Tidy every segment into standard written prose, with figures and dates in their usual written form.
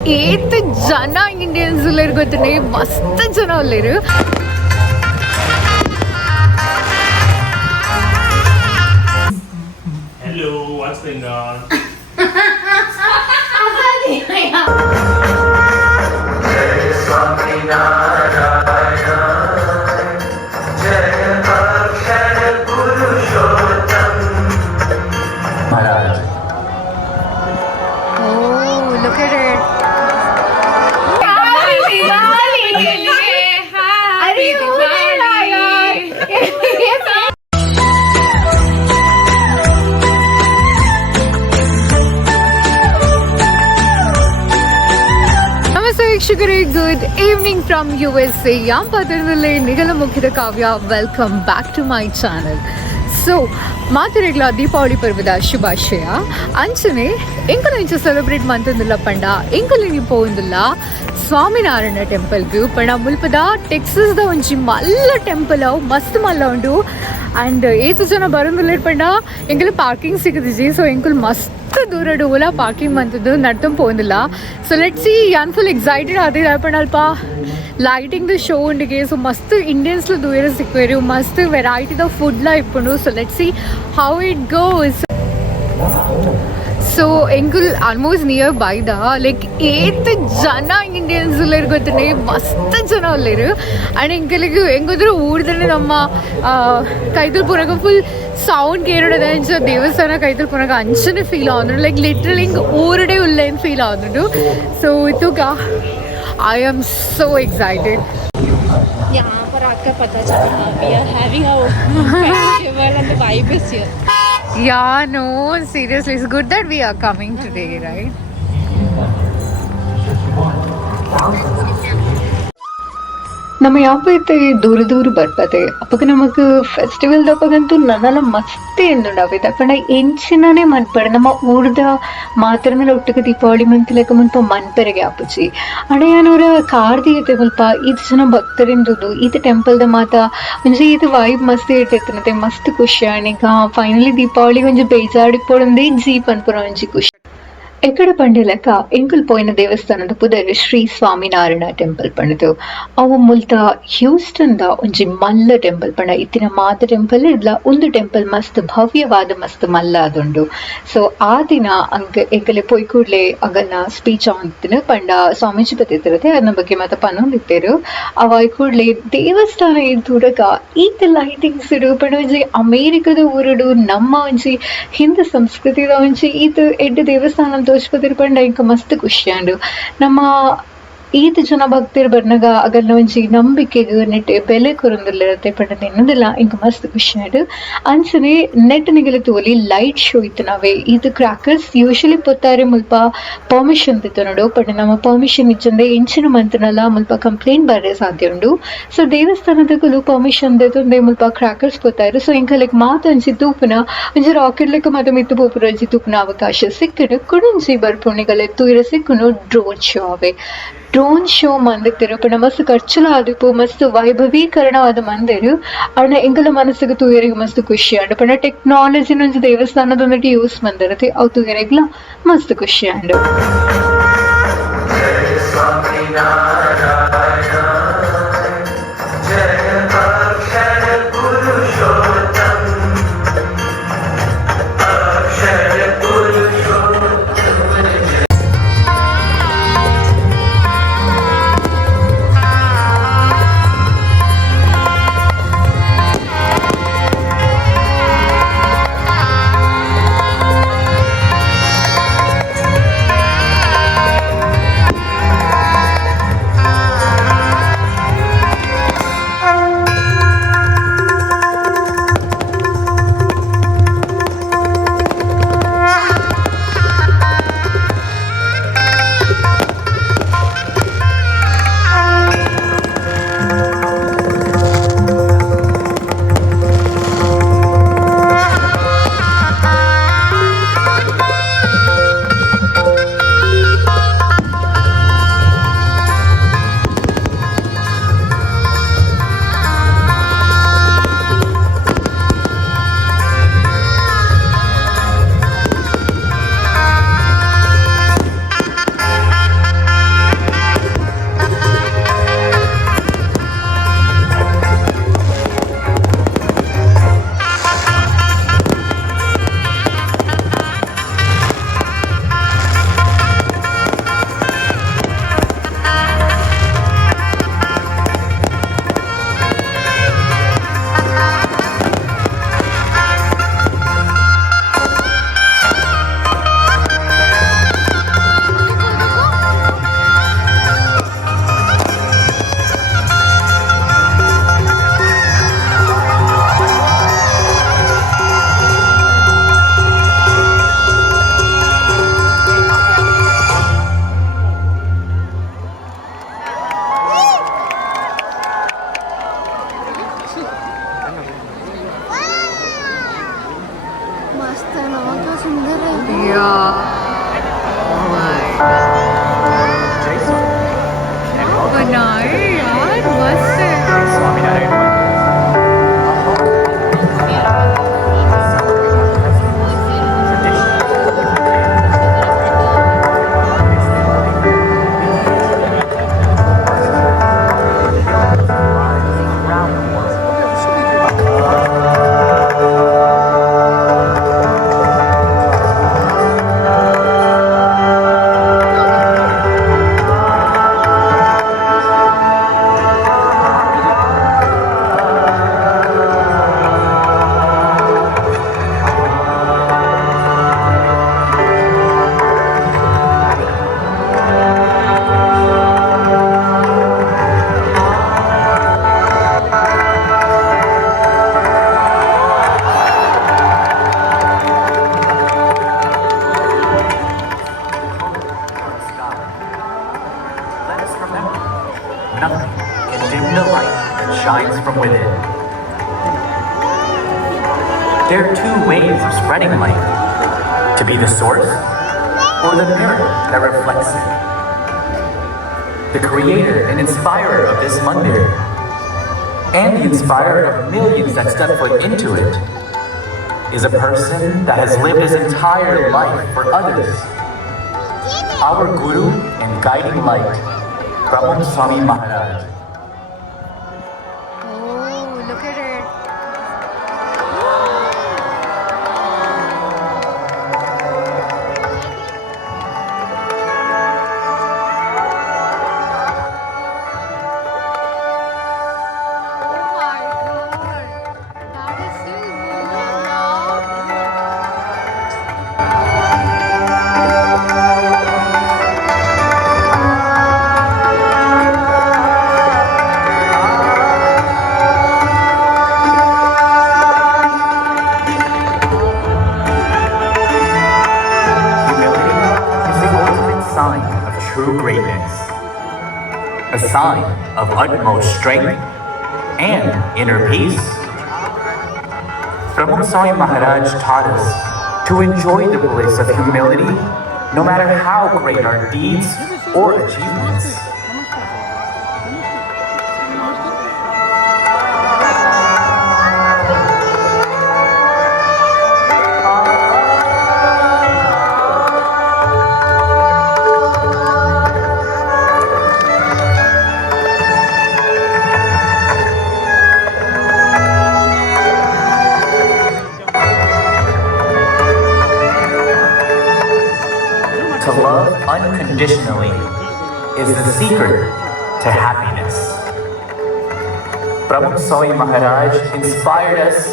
ಏತ್ ಜನ ಇಂಡಿಯನ್ಸ್ ಉಳ್ಳೇರು ಗೊತ್ತೇ ಮಸ್ತ್ ಜನ ಉಳ್ಳೇರು. Hello, what's going on? Good evening from USA. I'm Pataki. Nigala Mukhida Kavya. Welcome back to my channel. So, ಮಾತಿರಗ್ಲ Deepavali ಪರ್ವದ ಶುಭಾಶಯ ಅಂಚನೆ ಎಂಕಲು ಇಂಚ ಸೆಲೆಬ್ರೇಟ್ ಮಂತಂದಿಲ್ಲ ಪಂಡ ಎಂಕಲು ನಿ ಪೋಂದಿಲ್ಲ ಸ್ವಾಮಿನಾರಾಯಣ ಟೆಂಪಲ್ಗೆ ಪಂಡ ಮುಲ್ಪದ ಟೆಕ್ಸಸ್ದ ಒಂಜಿ ಮಲ್ಲ ಟೆಂಪಲ್ ಅವು ಮಸ್ತ್ ಮಲ್ಲ ಉಂಡು ಆ್ಯಂಡ್ ಏತು ಜನ ಬರೋದಿಲ್ಲ ಪಂಡ ಎಂಕಲು ಪಾರ್ಕಿಂಗ್ ಸಿಗದಿಜಿ ಸೊ ಎಂಕಲು ಮಸ್ತ್ ದೂರ ಓಲಾ ಪಾರ್ಕಿಂಗ್ ಮಂತದ್ದು ನಡ್ತಂ ಪೋಂದಿಲ್ಲ. ಸೊ ಲೆಟ್ ಸಿ ಯಾನ್ ಫುಲ್ ಎಕ್ಸೈಟೆಡ್ ಆದಿಲ್ಲ ಪಂಡ ಅಲ್ಪ ಲೈಟಿಂಗ್ ದ ಶೋ ಉಂಡಿಗೆ ಸೊ ಮಸ್ತ್ ಇಂಡಿಯನ್ಸ್ಲು ದೂರ ಸಿಕ್ಕುವೆರು ಮಸ್ತ್ ವೆರೈಟಿದ ಫುಡ್ಲ ಇಪ್ಪುಂಡು. So let see how it goes. So ಎಂಕುಲ್ almost near by the like ಏತ್ ಜನ ಇಂಡಿಯನ್ಸ್ ಉಳ್ಳೇರು ಗೊತ್ತೇ ಮಸ್ತ್ ಜನ ಉಳ್ಳೇರು ಆ್ಯಂಡ್ ಎಂಕಲಿಗೆ ಹೆಂಗಿದ್ರು ಊರ್ದ್ರೆ ನಮ್ಮ ಕೈತುಲ್ಪುರಾಗ ಫುಲ್ ಸೌಂಡ್ ಕೇರಡದ ಅಂಚ ದೇವಸ್ಥಾನ ಕೈತುಲ್ಪುರಾಗ ಅಂಚನೆ ಫೀಲ್ ಆದ್ರು ಲೈಕ್ ಲಿಟ್ರಲಿ ಹಿಂಗೆ ಊರಡೆ ಉಳ್ಳೇನು ಫೀಲ್ ಆದ್ರು. ಸೊ ಇತ್ತುಗ I am so excited. यहाँ पर आकर पता चला we are having a festival and the vibe is here. Yeah, no, seriously, it's good that we are coming today, right? ನಮ್ಮ ಯಾಪೈತೆ ದೂರ ದೂರ ಬರ್ಪದೆ ಅಪ್ಪಗ ನಮಕ್ ಫೆಸ್ಟಿವಲ್ ದಪ್ಪಗಂತೂ ನನ್ನಲ್ಲ ಮಸ್ತ್ ಎಂದುಂಡಾವೈತೆ ಪಂಡ ಎಂಚಿನೇ ಮನ್ಪಡ ನಮ್ಮ ಊರ್ದ ಮಾತ್ರಮೇಲೆ ಒಟ್ಟಿಗೆ ದೀಪಾವಳಿ ಮಂತಿಲಕ ಮುಲ್ಪ ಮನ್ಪೆರೆಗೆ ಆಪುಜಿ ಅಡೆಯನವರ ಕಾರ್ದಿ ಐತೆ ಮುಲ್ಪ ಇದು ಜನ ಭಕ್ತರಿಂದುದು ಇದು ಟೆಂಪಲ್ದ ಮಾತ ಒಂಜಿ ಇದು ವೈಬ್ ಮಸ್ತ್ ಇರ್ತೈತೆ ಮಸ್ತ್ ಖುಷಿ ಆಣಿಗ ಫೈನಲಿ ದೀಪಾವಳಿ ಒಂಜಿ ಬೇಜಾಡಿಪ್ಪೊಡಂದೇ ಜೀಪ್ ಅನ್ಪುರ ಒಂಜಿ ಖುಷಿ. ಎಕಡೆ ಪಂಡೆಲೆಕ್ಕ ಎಂಕುಲ್ ಪೋಯಿನ ದೇವಸ್ಥಾನದ ಪುದರ್ ಶ್ರೀ ಸ್ವಾಮಿನಾರಾಯಣ ಟೆಂಪಲ್ ಪಂಡದು ಅವು ಮುಲ್ತ ಹ್ಯೂಸ್ಟನ್ದ ಒಂಜಿ ಮಲ್ಲ ಟೆಂಪಲ್ ಪಂಡ ಇತ್ತಿನ ಮಾತ ಟೆಂಪಲ್ ಇಡ್ಲ ಒಂದು ಟೆಂಪಲ್ ಮಸ್ತ್ ಭವ್ಯವಾದ ಮಸ್ತ್ ಮಲ್ಲ ಅದುಂಡು. ಸೊ ಆ ದಿನ ಅಂಕ ಎಂಕಲೆ ಪೊಯ್ ಕೂಡ್ಲೆ ಅಗಲ್ನ ಸ್ಪೀಚ್ ಅಂತಿನ ಪಂಡ ಸ್ವಾಮೀಜಿ ಬತ್ತಿರತ್ತೆ ಅದನ್ನ ಬಗ್ಗೆ ಮತ್ತೆ ಪನ್ನೊಂದಿತ್ತೇರು ಅವಾಯ್ ಕೂಡ್ಲೆ ದೇವಸ್ಥಾನ ಇದ್ದೂರಗ ಈತ ಲೈಟಿಂಗ್ಸ್ ಇಡು ಪಂಡ ಒಂಜಿ ಅಮೇರಿಕದ ಊರುಡು ನಮ್ಮ ಒಂಜಿ ಹಿಂದೂ ಸಂಸ್ಕೃತಿದ ಒಂಜಿ ಇದು ಎಡ್ಡೆ ದೇವಸ್ಥಾನ ತೋರ್ಸ್ಪತಿರ್ ಪಂಡ ಇಂಕ ಮಸ್ತ್ ಖುಷಿ ಆಂಡು ನಮ್ಮ ಈತ ಜನ ಭಕ್ತಿರ್ ಬರ್ನಾಗ ಅಗಲ್ನ ಒಂಜಿ ನಂಬಿಕೆಗೆ ನೆಟ್ ಬೆಲೆ ಕೊರೊಂದಿಲ್ಲರತ್ತೆ ಪಂಡ ನೆನ್ನದಿಲ್ಲ ಇಂಕ ಮಸ್ತ್ ಖುಷಿ ಆಂಡು. ಅಂಚನೆ ನೆಟ್ ನಿಗಲ ತೋಲಿ ಲೈಟ್ ಶೋ ಇತ್ತು ನಾವೇ ಇದು ಕ್ರಾಕರ್ಸ್ ಯೂಶಲಿ ಪೊತ್ತಾರೆ ಮುಲ್ಪ ಪರ್ಮಿಷನ್ ತಿತ್ತು ನೋಡು ಪಂಡ ನಮ್ಮ ಪರ್ಮಿಷನ್ ಇಚ್ಚಂದೆ ಎಂಚಿನ ಮಂತನಲ್ಲ ಮುಲ್ಪ ಕಂಪ್ಲೇಂಟ್ ಬರ್ರೆ ಸಾಧ್ಯ ಉಂಡು. ಸೊ ದೇವಸ್ಥಾನದಕ್ಕೂ ಪರ್ಮಿಷನ್ ದೆತೊಂದೆ ಮುಲ್ಪ ಕ್ರಾಕರ್ಸ್ ಪೊತ್ತಾರೆ ಸೊ ಇಂಕ ಲೈಕ್ ಮಾತ ಒಂಜಿ ತೂಪುನ ಒಂಜಿ ರಾಕೆಟ್ ಲೆಕ್ಕ ಮಾತ ಮಿತ್ತು ಪೋಪುರ ಒಂಜಿ ತೂಪುನ ಅವಕಾಶ ಸಿಕ್ಕನು ಕುಡೊಂಜಿ ಬರ್ಪುಣಿಗಲೆ ತೂಯಿರ ಸಿಕ್ಕನು ಡ್ರೋನ್ ಶೋ ಅವೆ ಡ್ರೋನ್ ಶೋ ಮಂದಿತ್ತಿರು ಪಂಡ ಮಸ್ತ್ ಖರ್ಚುಲ ಆದಿಪ್ಪು ಮಸ್ತ್ ವೈಭವೀಕರಣವಾದ ಮಂದಿರು ಅಣ್ಣ ಎಂಕಲ ಮನಸ್ಸಿಗೆ ತೂಯರಿಗೆ ಮಸ್ತ್ ಖುಷಿ ಆಂಡು ಪಂಡ ಟೆಕ್ನಾಲಜಿನ ಒಂಜಿ ದೇವಸ್ಥಾನದೊಂದಿಟ್ಟು ಯೂಸ್ ಮಂದಿರತ್ತೆ ಅವು ತೂಯರಿಗ್ಲ ಮಸ್ತ್ ಖುಷಿ ಆಂಡು. remember, nothing can dim the light that shines from within. There are two ways of spreading light: to be the source or the mirror that reflects it. The creator and inspirer of this mandir, and the inspirer of millions that step foot into it, is a person that has lived his entire life for others. Our Guru and guiding light, Brahman Swami Maharaj. Oh, look at it. True greatness, a sign of utmost strength and inner peace. Brahman Swami Maharaj taught us to enjoy the bliss of humility no matter how great our deeds or achievements. To love unconditionally is the secret to happiness. Brahman Swami Maharaj inspired us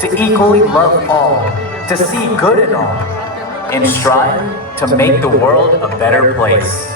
to equally love all, to see good in all, and strive to make the world a better place.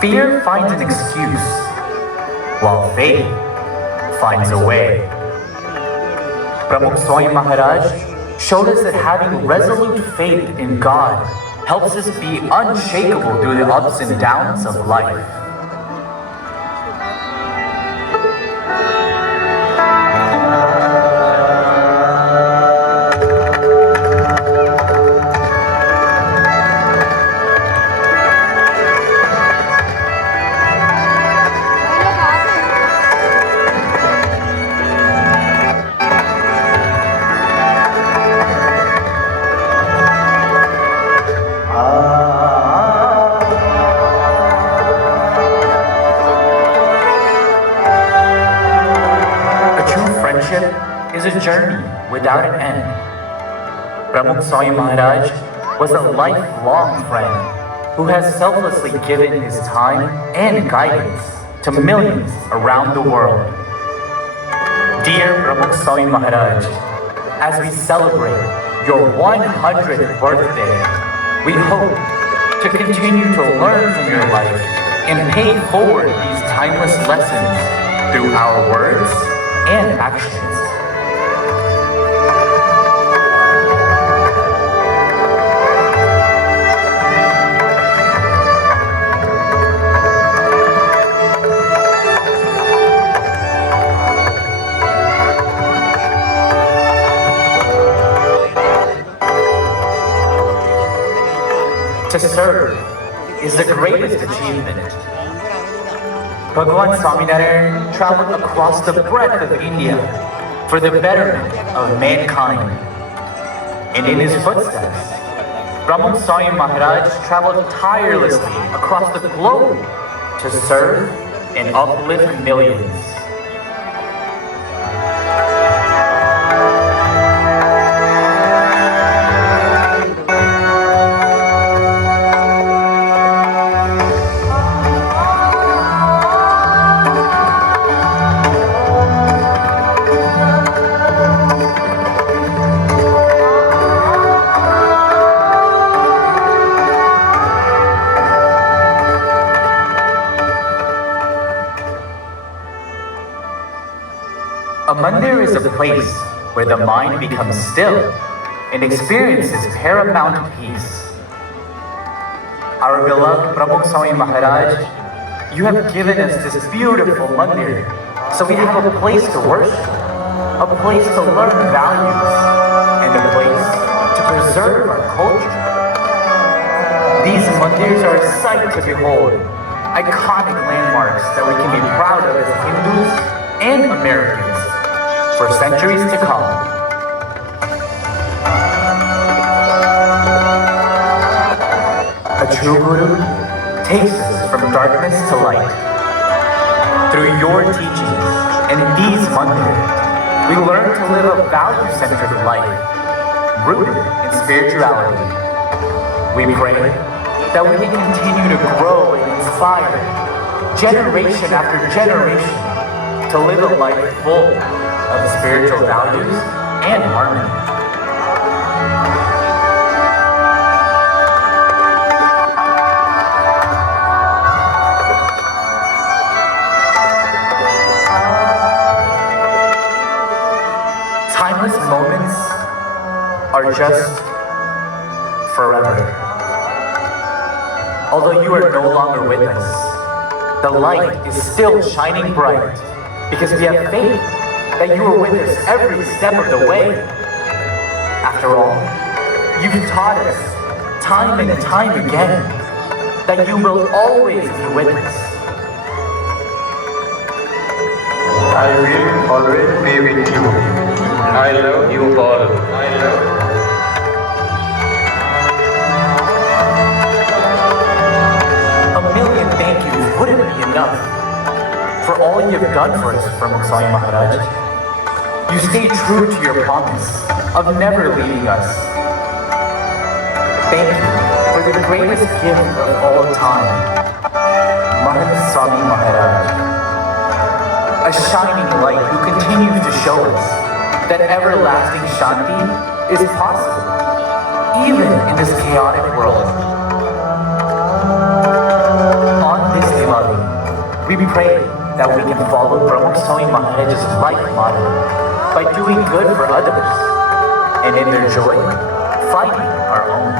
Fear finds an excuse, while faith finds a way. Brahman Swami Maharaj showed us that having resolute faith in God helps us be unshakable through the ups and downs of life. Is a journey without an end. Brahman Swami Maharaj was a lifelong friend who has selflessly given his time and guidance to millions around the world. Dear Brahman Swami Maharaj, as we celebrate your 100th birthday, we hope to continue to learn from your life and pay forward these timeless lessons through our words and actions. To serve is the greatest achievement. Bhagwan Swaminarayan traveled across the breadth of India for the betterment of mankind. And in his footsteps, Brahman Swami Maharaj traveled tirelessly across the globe to serve and uplift millions. here is a place where the mind becomes still and experiences paramount peace. Our beloved Pramukh Swami Maharaj, you have given us this beautiful mandir, so we have a place to worship, a place to learn values, and a place to preserve our culture. These mandirs are a sight to behold, iconic landmarks that we can be proud of as Hindus and Americans for centuries to come. A true Guru takes us from darkness to light. Through your teachings and these mandirs, we learn to live a value-centered life, rooted in spirituality. We pray that we can continue to grow and inspire generation after generation to live a life full of spiritual values and harmony. Timeless moments are just forever. Although you are no longer with us, the light is still shining bright because we have faith that you are with us every step of the way. After all, you've taught us time and time again that you will always be with us. I will always be with you. I love you all. I love you. A million thank yous wouldn't be enough for all you've done for us, Pramukh Swami Maharaj. You stayed true to your promise of never leaving us. Thank you for the greatest gift of all time, Mahant Swami Maharaj. A shining light who continues to show us that everlasting Shanti is possible, even in this chaotic world. On this Diwali, we pray that we can follow Pramukh Swami Maharaj's life motto by doing good for others, and in their joy, finding our own.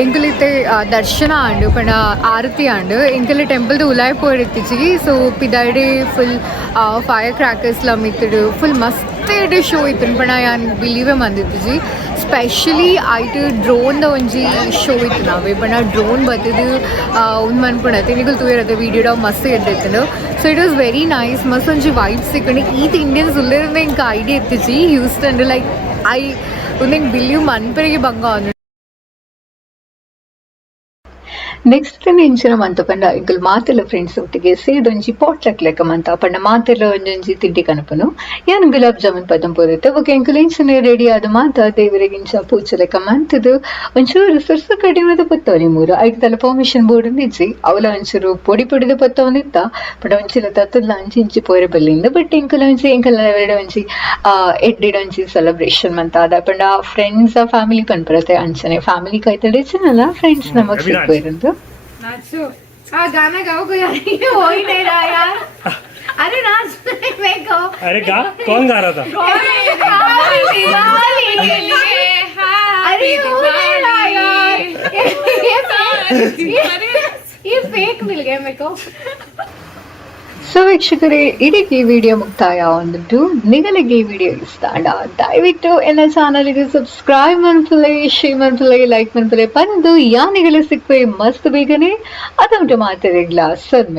ಎಂಕಲಿತ್ತೆ ದರ್ಶನ ಆಂಡು ಪಂಡ ಆರತಿ ಆಂಡು ಎಂಕಲ್ ಟೆಂಪಲ್ದು ಉಲಾಯ್ ಪೋಡಿತ್ತಿಜಿ so ಪಿದಾಡಿ full fire ಕ್ರ್ಯಾಕರ್ಸ್ಲ ಮಿತ್ತುಡು full ಮಸ್ತ್ show ಇತ್ತು ಪಂಡ ಯಾನ್ ಬಿಲೀವೆ ಮಂದಿತ್ತಿಜಿ specially ಆಯ್ತು ಡ್ರೋನ್ದ ಒಂಜಿ show ಇತ್ತು ನಾವೇ ಪಂಡ ಡ್ರೋನ್ ಬತ್ತದು ಒಂದು ಮನ್ಪುಣತ್ತೆ ನಿಗಲ್ ತೂಯರತ್ತೆ ವೀಡಿಯೋಡ ಮಸ್ತ್ ಎಡ್ಡೆತ್ತನು so it was very nice ಮಸ್ತ್ ಒಂಜಿ ವೈಬ್ಸ್ ಸಿಕ್ಕಂಡು ಈತ್ ಇಂಡಿಯನ್ಸ್ ಉಳ್ಳೇರಿಂದ ಇಂಕ ಐಡಿಯಾ ಇತ್ತಿಜಿ ಹ್ಯೂಸ್ಟನ್ ಲೈಕ್ ಐ ಒಂದು ಬಿಲೀವ್ ಮನ್ಪರಿಗೆ ಬಂಗ ಅಂದು ನೆಕ್ಸ್ಟ್ ಇಂಚಿನ ಮಂತ ಪಂಡ ಇಂಕಲ್ ಮಾತೆಲ್ಲ ಫ್ರೆಂಡ್ಸ್ ಒಟ್ಟಿಗೆ ಸೇದೊಂಜಿ ಪಾಟ್ಲಕ್ ಲೆಕ್ಕ ಮಂತ ಪಂಡ ಮಾತೆಲ್ಲ ಒಂಜೊಂಜಿ ತಿಂಡಿ ಕನಪನು ಯಾನು ಗುಲಾಬ್ ಜಾಮೂನ್ ಪದಂ ಪೋದತ್ತೆ ಓಕೆ ಇಂಕಲ್ ಇಂಚಿನ ರೆಡಿ ಆದ ಮಾತ ದೇವರಿಗೆ ಇಂಚ ಪೂಜೆ ಲೆಕ್ಕ ಮಂತದು ಒಂಚೂರು ಸುರ್ಸು ಕಡಿಮೆದ ಪತ್ತವನಿ ಮೂರು ಐದು ಪರ್ಮಿಷನ್ ಬೋರ್ಡ್ ನಿಜ್ಜಿ ಅವಲ ಒಂಚೂರು ಪೊಡಿ ಪೊಡಿದ ಪತ್ತವನಿತ್ತ ಪಂಡ ಒಂಚಿಲ ತತ್ತಲ್ಲ ಅಂಚಿ ಇಂಚಿ ಪೋರೆ ಬಲ್ಲಿಂದ ಬಟ್ ಇಂಕಲ್ ಒಂಚಿ ಇಂಕಲ್ ಎರಡು ಒಂಚಿ ಎಡ್ಡಿಡ ಒಂಚಿ ಸೆಲೆಬ್ರೇಷನ್ ಮಂತ ಅದ ಪಂಡ ಫ್ರೆಂಡ್ಸ್ ಫ್ಯಾಮಿಲಿ ಪನ್ಪರತ್ತೆ ಅಂಚನೆ ಫ್ಯಾಮಿಲಿ ಕೈತಡೆ ಚಿನ್ನಲ್ಲ ಫ್ರೆಂಡ್ಸ್ ನಮಗ್ ಸಿಕ್ಕಿರಂದು नाचो गाना गाओ कोई हो ही नहीं रहा यार अरे नाच मैं को अरे गा कौन गा रहा था अरे हो नहीं रहा यार ये फेक मिल गया मेरे को ಸೊ ವೀಕ್ಷಕರೇ ಇದಕ್ಕೆ ಈ ವಿಡಿಯೋ ಮುಕ್ತಾಯ ಒಂದುಂಟು ನಿಗಲಿಗೆ ಈ ವಿಡಿಯೋ ಇಷ್ಟ ಅಂಡ ದಯವಿಟ್ಟು ಎನ್ನ ಚಾನಲ್ಗೆ ಸಬ್ಸ್ಕ್ರೈಬ್ ಮನ್ಪಲೆ ಶೇರ್ ಮನ್ಪಲೆ ಲೈಕ್ ಮನ್ಪಲೆ ಪಂದು ಯಾನಿಗಳು ಸಿಕ್ಕುವೆ ಮಸ್ತ್ ಬೇಗನೆ ಅದುಂಟು ಮಾತಾಡಿಗ್ಲಾ ಸರ್ ಮೇಲೆ